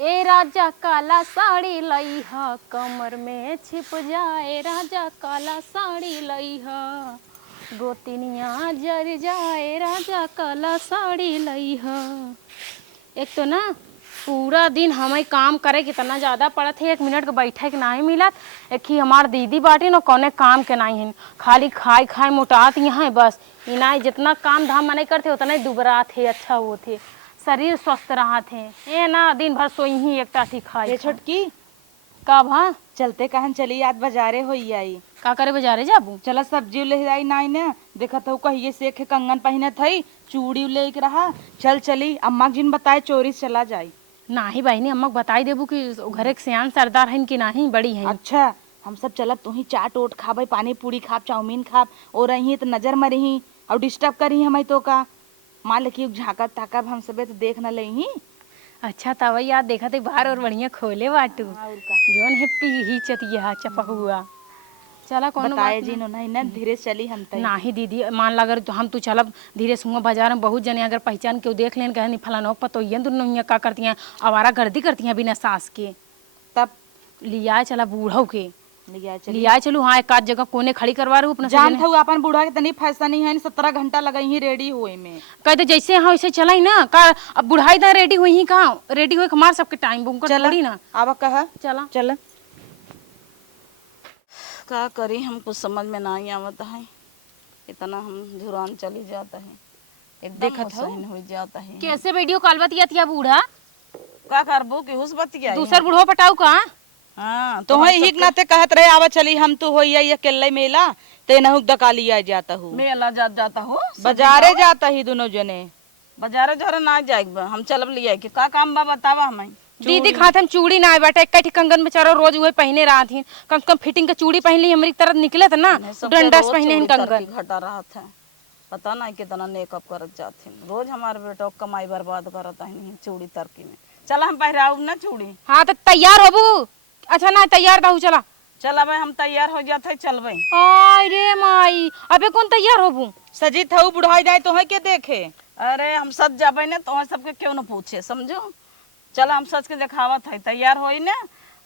ए राजा काला साड़ी लई ह कमर में छिप जाए, राजा काला साड़ी लई ह गोतिनिया जर जाए, राजा काला साड़ी लई ह। एक तो ना पूरा दिन हमें काम करे कितना ज़्यादा पड़त है, 1 मिनट के बैठे के नहीं मिलत। एक ही हमार दीदी बाटी न कौने काम के नहीं है, खाली खाए खाए मोटात यहाँ है बस। इना जितना काम धाम नहीं करते उतना ही दुबरात है, अच्छा होते शरीर स्वस्थ रहा थे। ये ना दिन भर सोई ही एक टाठी खाए। छोटकी कब हाँ चलते कहन चली आज बाजारे हो आई का करे बाजारे जाबू? चला सब्जी ले आई नाई ने देखा तो कहिए से के कंगन पहने थई चूड़ी ले के रहा। चल चली अम्मा जिन बताए चोरी चला जाई। नाही बहनी अम्मा बताई देबू कि घरे के सियान सरदार हैं कि नहीं बड़ी हैं। अच्छा हम सब चलब तू ही चाट ओट खाबे, पानी पूरी खाब, चाउमीन खाब और रही तो नजर मरही और डिस्टर्ब करी हमें तो का मान लकी झाकत ताकब हम सबे तो देख न लही। अच्छा तब याद देखा थे बाहर और बढ़िया खोले बाटू जोन है पी चतिया चपा हुआ। चला कौन बताए जी नहीं ना धीरे चली हम तई नाही दीदी मान लगर तो हम तो चलब धीरे सुंगा बाजार में बहुत जने अगर पहचान के देख लेन कहे फलाना पतो ये दोनों का करती हैं आवारा गर्दी करती हैं बिना सास के। तब लिया चला बूढ़ो के लिया लिया चलू हाँ एक आध जगह कोने खड़ी करवा रू अपना जान था अपन बूढ़ा के तनी फैसा नहीं है 17 घंटा लगाई ही रेडी हुए में कहते जैसे हाँ वैसे चला ही ना का अब बुढ़ाई दा रेडी हुई ही कहाँ रेडी हुए हमारे सबके टाइम बुम कर थोड़ी ना आवा कहा चला चल का करी हम कुछ समझ में नहीं आवता है। इतना हम धुरान चली जाता है एकदम हुसैन हो जाता है। कैसे वीडियो कॉल बतिया बूढ़ा का करबो कि हुस बतिया दूसर बूढ़ो पटाऊ का हां तो है हिक नाते कहत रहे आवा चली हम तो होई ये अकेले मेला ते नहुक दकाली आ जाता हूं मेला जाता हो बाजारे जाता ही दोनों जने बाजारे जरे ना जाइब हम चलब लिया कि का काम बा बतावा हमें। दीदी खाते हम चूड़ी ना बाटे एक कंगन बेचारा रोज वही पहने रहा थी कम से कम फिटिंग के चूड़ी पहन ली हमारी तरह निकले थे ना डंडस पहने हैं कंगन घटा रहा था पता नहीं कितना मेकअप करत जाते रोज हमारे बेटा कमाई बर्बाद करता है चूड़ी तरकी में। चला हम पहराऊ ना चूड़ी। हाँ तो तैयार होबू? अच्छा ना तैयार रहू चला चला भाई हम तैयार हो जाते चलबे। अरे माई अबे कौन तैयार होबू? सजी थऊ बुढ़ाई जाए तो है के देखे। अरे हम सज जाबे ना तो सबके क्यों न पूछे समझो। चला हम सच के दिखावत है तैयार होई ना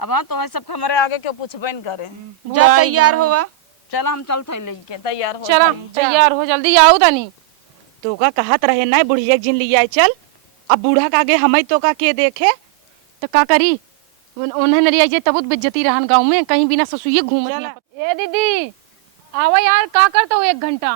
अब हाँ तो सब हमारे आगे क्यों पूछबे न करे। जा तैयार होवा चला हम चलते लेके तैयार हो चला तैयार हो जल्दी आओ तनी तो का कहत रहे ना बुढ़िया जिन लिया चल अब बूढ़ा का आगे हमें तो का के देखे तो का करी उन्हें नरिया जे तबुत बेइज्जती रहन गांव में कहीं बिना ससुए घूमत। ए दीदी आवा यार का करता हो 1 घंटा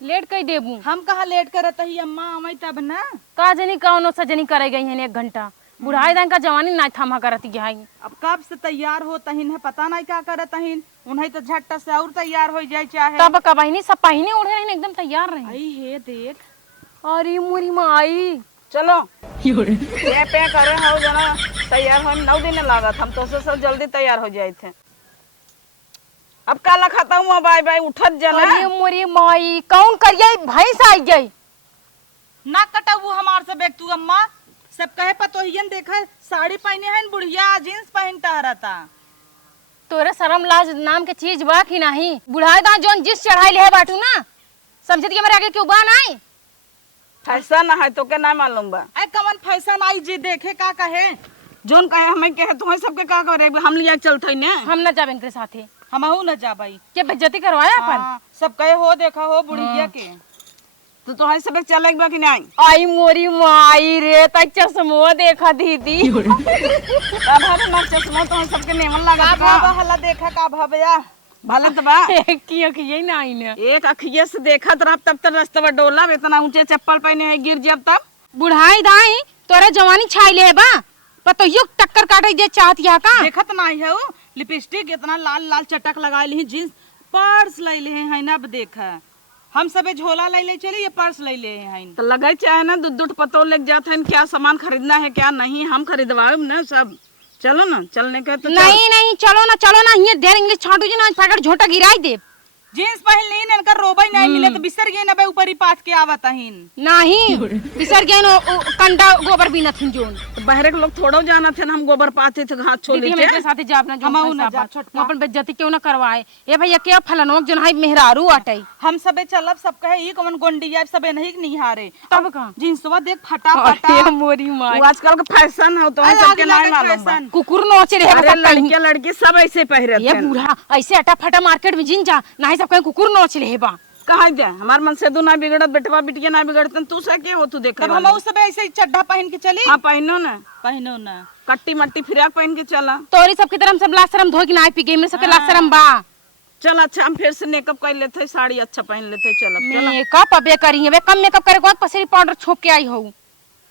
लेट कई देबू? हम कहा लेट करत ही अम्मा हमें तब ना का जनी कौनो सजनी करे गई है 1 घंटा बुढ़ाई दान का जवानी ना थमा करती है। अब कब से तैयार हो तहिन है पता नहीं क्या करत तहिन उन्हें तो झट्टा से और तैयार हो जाए चाहे तब कब ही सब पहने उड़े हैं एकदम तैयार रहे। आई हे देख अरे मोरी माई चलो ये पे करे हो जना तैयार हो 9 दिन लागत हम तो से सब जल्दी तैयार हो जाए थे। अब काला खाता हूँ बाय बाय उठत जना। अरे मोरी माई कौन करिए भैंस आई गई ना कटाऊ हमार से बैग तू अम्मा सब कहे पतोहियन देखा साड़ी पहने हैं बुढ़िया जींस पहनता रहता। तोरे शर्म लाज नाम के चीज बा कि नहीं? बुढ़ाई दा जोन जिस चढ़ाई ले बाटू ना समझत के मेरे आगे क्यों बा नहीं फैशन है तो के ना मालूम बा। ए कवन फैशन आई जी देखे का कहे जोन कहे हमें कहे तो सबके का करे हम लिया चलते ने हम न जाबे इनके साथे हमहू न जाबई के बेइज्जती करवाया अपन सब कहे हो देखा हो बुढ़िया के तो है सब चले बा कि नहीं। आई मोरी माई रे त चश्मो देखा दीदी अब हम ना चश्मा तो सबके नेमन लगा का हल्ला देखा का भबया भलत बा एक की अखिए नहीं ने एक अखिए से देखत रह तब तक रास्ता डोला इतना ऊंचे चप्पल पहने है गिर जब तब बुढ़ाई दाई तोरे जवानी छाई ले बा पतो युग टक्कर काटे जे चाहत या का देखत नहीं है लिपस्टिक इतना लाल लाल चटक लगा ली जींस पर्स ले ले है ना अब देखा हम सबे झोला ले चले ये पर्स ले ले हैं तो लगे चाहे ना दूध पतो लग जाता है क्या सामान खरीदना है क्या नहीं हम खरीदवाए ना सब। चलो ना चलने के तो नहीं नहीं चलो ना ये देर इंग्लिश छाटू जी ना पैकेट झोटा गिराई दे जींस पहन लीन इनकर रोबई नहीं मिले तो बिसर गए ना बे ऊपर ही पाथ के आवत हइन। नहीं बिसर गए नो कंडा गोबर भी नथिन जोन। तो बाहर के लोग थोड़ा जाना थे ना, हम गोबर पाते थे घास छोड़ दीदी हम लेते। इनके साथ जाब ना जो हमहू ना फंसा जाब बात। छोटका। हम अपन बेइज्जती क्यों ना करवाए। ए भैया क्या फलनोक जोन है मेहरारू आटई हम सबे चलब सब कहे ई कौन गोंडिया सबे नहीं निहारे। तब का जींसवा देख फटा फटा। अरे मोरी माई वो आजकल का फैशन है, तो अरे सबके आगे नहीं लगे मालूम बा। फैशन। कुकुर नोच रहे अरे लड़के लड़की सब ऐसे पहरे ये बूढ़ा ऐसे अटा फटा मार्केट में जिन जा नहीं सब कहीं कुकुर नोच रहे बा। कहा दे हमार मन से दू ना बिगड़त, बेटवा बिटिया ना बिगड़तन, तू से के हो तू देखे तब हम सबे ऐसे ही चड्ढा पहन के चली। हाँ पहनो ना, पहनो ना कट्टी मट्टी फिराक पहन के चला। तोरी सबकी तरह हम सब लाशरम धो के ना पी गई मेरे सबके लाशरम बा। चल अच्छा हम फिर से मेकअप कर लेते, साड़ी अच्छा पहन लेते। चल मेकअप अबे करी है कम मेकअप करे को पसरी पाउडर छोप के आई हो।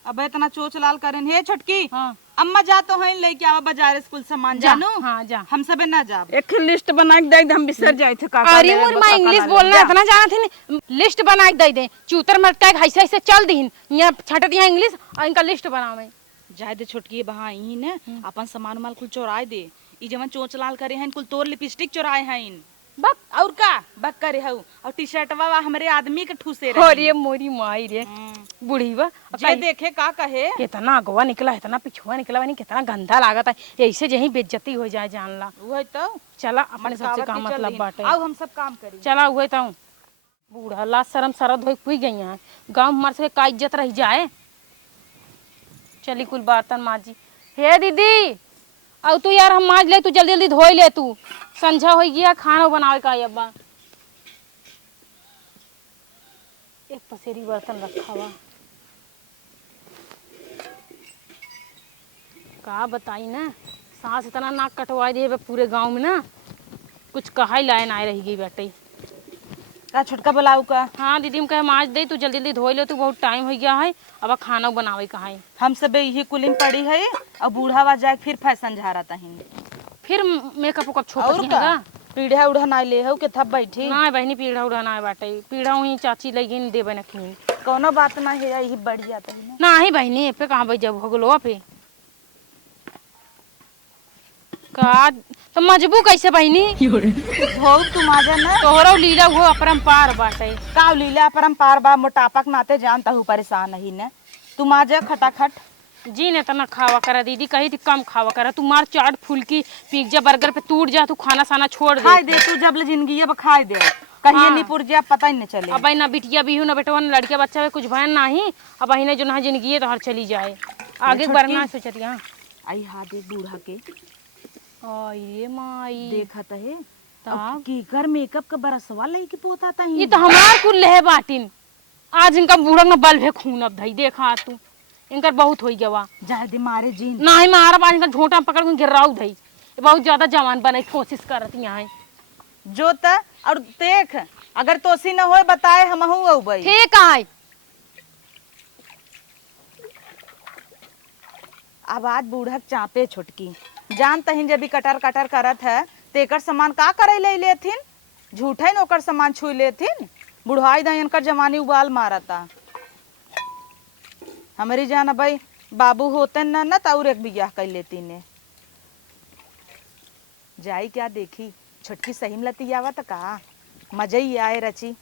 अब इतना चोच लाल करें। हे छोटकी हाँ अम्मा जा तो है लेके आवा बाजार स्कूल सामान जा, जानू। हाँ जा। हम सबे ना जा। एक लिस्ट बना के दे दे, हम बिसर जाए थे काका अरे ले, मोर बका मां इंग्लिश काला बोलना ले। इतना जाना थी लिस्ट बना के दे दे चूतर मटका के ऐसे ऐसे चल दीन यहाँ छटत यहाँ इंग्लिश और इनका लिस्ट बनावे। जाए दे छोटकी बहा ही ने अपन सामान माल कुल चोराए दे। ई जवन चोच लाल करे हैं कुल तोर लिपस्टिक चोराए हैं। बक और का बक करे हऊ और टी शर्टवा हमरे आदमी के ठूसे रहे। अरे मोरी माई रे बूढ़ी बा जे देखे का कहे कितना अगवा निकला इतना पिछुआ निकला बनी कितना गंदा लागत है ऐसे जही बेइज्जती हो जाए जान ला। वही तो चला अपने सबसे का मतलब बाटे आओ हम सब काम करी। चला हुए तो बूढ़ा ला शर्म सरद हो हुई गई है गांव हमारे से का इज्जत रह जाए। चली कुल बर्तन माजी। हे दीदी अब तू यार हम माज ले तू जल्दी जल्दी धोई ले तू संझा हो गया खाना बनावे का अब्बा। एक पसेरी बर्तन रखा हुआ का बताई ना सांस इतना नाक कटवाई दे पूरे गांव में ना कुछ कहा ही लाइन आए रही गई बेटे। का छोटका बुलाऊ का। हाँ दीदी हम कहे माज दे तू जल्दी जल्दी धोई ले तू बहुत टाइम हो गया है अब खाना बनावे का है। हम सब यही कुलिंग पड़ी है और बूढ़ावा जाए फिर फैशन झारा तही फिर मेकअप उकअप छोड़ और दिएगा। का पीढ़ा उड़ा ना ले हो के थप बैठी। ना बहनी पीढ़ा उड़ा ना बाटे पीढ़ा वही चाची लगी देवे न की कोनो बात ना है यही बढ़िया तही ना। ना ही बहनी पे कहाँ भाई जब भगलो पे का तो मजबू कैसे बहनी हो तुम आ जाना तोहरा लीला वो अपरंपार बाटे। का लीला परम्पार बा मोटापा के नाते जानता हूँ परेशान नहीं ने। तुम आ जा खटाखट। जी ने तना खावा करा दीदी कही थी कम खावा करा तू मार चाट फुल्की पिज्जा बर्गर पे टूट जा तू खाना साना छोड़ दे। खाई दे तू जब ले जिंदगी अब खाई दे कहीं हाँ। नहीं पुरजिया पता ही नहीं चले। अब ना बिटिया भी हूँ ना बेटवा ना लड़किया बच्चा कुछ भयन नहीं अब अही जो ना जिंदगी है तो हर चली जाए आगे बढ़ना सोचती। हाँ आई हा देख बूढ़ा के ये माई देखत है तब की कर मेकअप का बरसवा लई के पोता ता ये तो हमार कुल लहे बाटिन आज इनका बूढ़ा में बल है खून अब धई देखा तू इनकर बहुत हो गया जाए दे मारे जीन ना ही मारा बाज इनका झोटा पकड़ के गिराऊ धई बहुत ज्यादा जवान बने की कोशिश करती यहाँ जो त और देख अगर तोसी न होए बताए हमहू अउबई। ठीक है। आवाज बूढ़ा के चापे छोटकी जान तहिन जब भी कटर कटर करत है तेकर सामान का करे ले लेथिन झूठे न ओकर सामान छुई लेथिन बुढ़ाई दयन कर जवानी उबाल मारता। हमारी जान भाई बाबू होते न और एक बियाह कर लेती ने जाई क्या देखी छोटकी सही में लती आवत का मजा ही आए रची।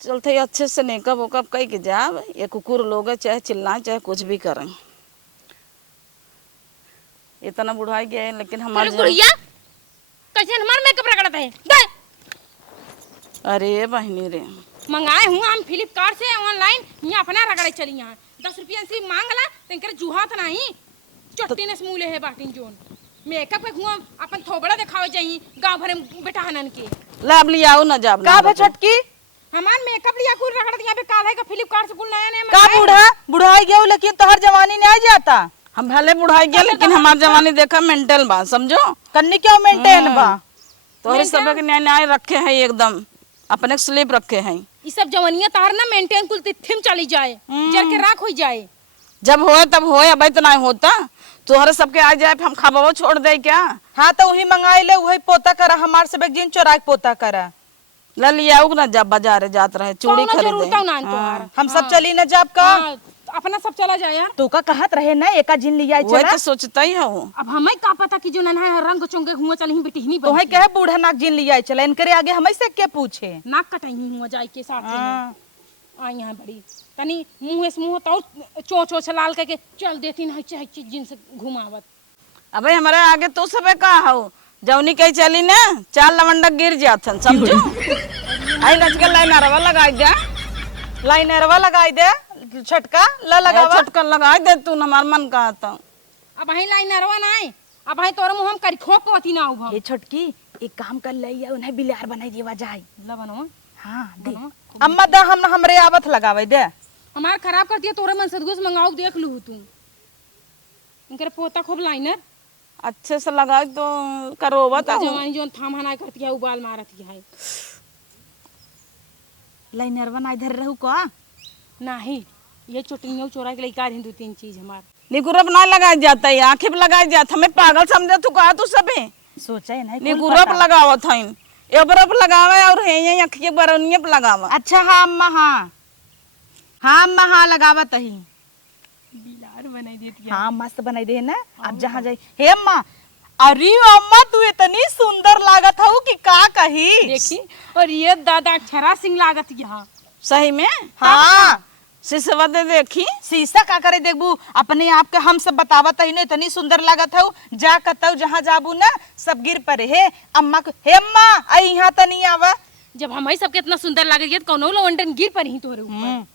चलते अच्छे से मेकअप वेकअप कह के जा। ये कुकुर लोग है चाहे चिल्लाए चाहे कुछ भी करें। इतना बुढ़ाई गया है लेकिन हमारे बुढ़िया कैसे हमार मेकअप रगड़त है दे अरे बहनी रे मंगाए हूँ हम फ्लिपकार्ट से ऑनलाइन यहाँ अपना रगड़े चली यहाँ 10 रुपया से मांगला तेकर जुहा था नहीं चट्टी ने स्मूले है बाटिन जोन मेकअप के हुआ अपन थोबड़ा दिखावे जाई गांव भर में बेटा हनन के लाभ लियाओ ना जाब का भे छोटकी हमार मेकअप लिया कुल रगड़ दिया पे काल है का फ्लिपकार्ट से कुल नया नया का बूढ़ा बुढ़ाई गयो लेकिन तोहर जवानी नहीं जाता। हम भले बुढ़ाई गया लेकिन हमार जवानी देखा मेंटल बा समझो कन्नी क्यों मेंटेन बा तोहरे सब के न्याय न्याय रखे हैं एकदम अपने स्लिप रखे हैं। ये सब जवानिया तार ना मेंटेन कुल तिथिम चली जाए जर के राख हो जाए जब होए तब होए अब तो नहीं होता तोहरे सबके आ जाए हम खाबो छोड़ दे क्या। हाँ तो वही मंगाई ले वही पोता करा हमार सब एक जिन चोरा के पोता करा ले लिया ना जब बाजार जात रहे चूड़ी खरीदे हम सब चली न जब का अपना सब चला जाए यार। तो का कहत रहे ना एका जिन लिया वही चला तो सोचता ही है वो। अब हमें का पता कि जो नन्हा रंग चोंगे हुआ चल ही बेटी ही तो है कहे बूढ़ा नाक जिन लिया चला इनकरे आगे हमें से क्या पूछे। नाक कटाई हुआ जाए के साथ हाँ। आई यहाँ बड़ी तनी मुँह से मुँह तो चो चो छलाल करके चल देती ना हच्चे हच्चे जिनसे घुमावत। अबे हमारे आगे तो सबे का हो जौनी कहीं चली ना 4 लवंडा गिर जाथन समझो। आई नच के लाइन अरवा लगाई दे, लाइनरवा लगाई दे छटका ला लगावा। छटका लगाई दे तू हमार मन का था। अब वहीं लाइन नरवा ना है अब वहीं तोर मुँह हम करी खोप पति ना हो ये छोटकी एक काम कर ले उन्हें बिलार बनाई देवा जाए। ला बनवा हाँ दे अम्मा दा हम हमरे आवत लगावे दे। हमार खराब कर दिया तोरे मन सदगुस मंगाओ देख लू तू इनकर पोता खूब लाइनर अच्छे से लगाई तो करोवा तो जवानी जोन थाम हना करती है उबाल मारती है लाइनरवा ना इधर रहू का नहीं ये चोटियों चोरा के लेकर हिंदू 3 चीज हमार निगुरब ना लगाया जाता है, आंखें पे लगाया जाता। हमें पागल समझे तू कहा तू सबे सोचा है नहीं निगुरब लगावत हईन एबरब लगावे और है ये अखिए बरौनिए पे लगावा। अच्छा हाँ अम्मा हाँ अम्मा हाँ लगावत ही बिलार बनाई देती हाँ मस्त बनाई दे ना। अब जहाँ जाई हे अम्मा अरे अम्मा तू इतनी सुंदर लागत हूँ कि का कही। देखी और ये दादा अक्षरा सिंह लागत यहाँ सही में हाँ सिसवा दे देखी शीशा का करे देखबू अपने आप के हम सब बतावत ही ना इतनी सुंदर लागत हूँ जा कतऊ जहाँ जाबू ना सब गिर पड़े हे अम्मा को हे अम्मा आई यहाँ तो नहीं आवा। जब हमारी सबके इतना सुंदर लगे ये कौनो लवंडन गिर पर ही तोरे ऊपर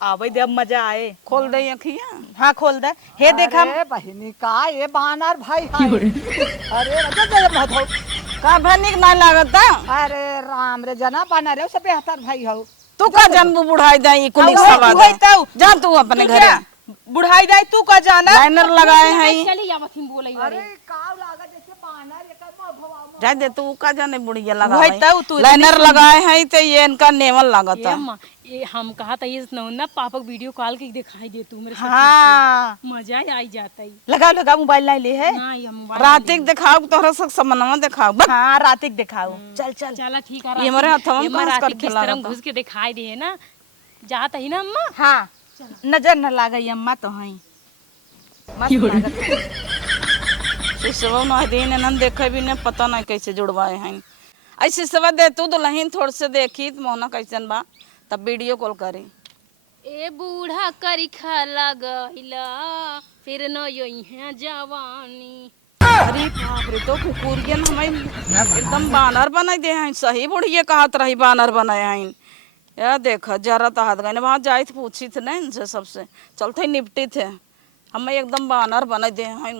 आवे दे अब मजा आए। खोल दे अखिया। हाँ खोल दे हे देखा अरे बहिनी का ये बानर भाई हाय। अरे राजा जय माधव। का भनिक ना लागता। अरे राम रे जना बानर है सब बेहतर भाई हो। तू का जन्म बुढ़ाई जाई कुली हाँ, सवा तू दे है ताऊ। जा तू अपने घरे बुढ़ाई जाए तू का जाना लाइनर लगाए हैं चली आवत हिम बोलई अरे काव लागा जैसे बानर एक भवा जा दे तू का जाने बुढ़िया वही ताऊ, तू लगाए लाइनर लगाए हैं तो ये इनका नेवल लागता। अम्मा ये हम कहा था ये ना पापा वीडियो कॉल के दिखाई दे तू मेरे हाँ मजा ही आई जाता ही लगा मोबाइल नहीं ले है। ना ये मोबाइल रातिक दिखाओ तोहरा सब समनवा दिखाओ बस। हाँ रातिक दिखाओ चल चल चला ठीक है ये मेरे हाथों में घुस रात करके बिस्तर में लागता। घुस के दिखाई दे ना जाता ही ना अम्मा। हाँ नजर न लागई अम्मा तो हई मस्त लागत। सिसवा ना दिन नन देखे भी ने पता नहीं कैसे जुड़वाए हैं। ऐसे सिसवा दे तू दुल्हन थोड़ से देखी तो मोना कैसन बा तब वीडियो कॉल करी। ए बूढ़ा करी खा लगइला फिर न योई है जवानी। अरे बाप रे तो कुकुरियन हमें एकदम बानर बनाई दे हैं। सही बुढ़िया कहत रही बानर बनाए हैं। या देखा जरा तो हाथ गए वहाँ जाए थे पूछी थे ना इनसे सबसे चलते निपटी थे हमें एकदम बानर बना दे हैं।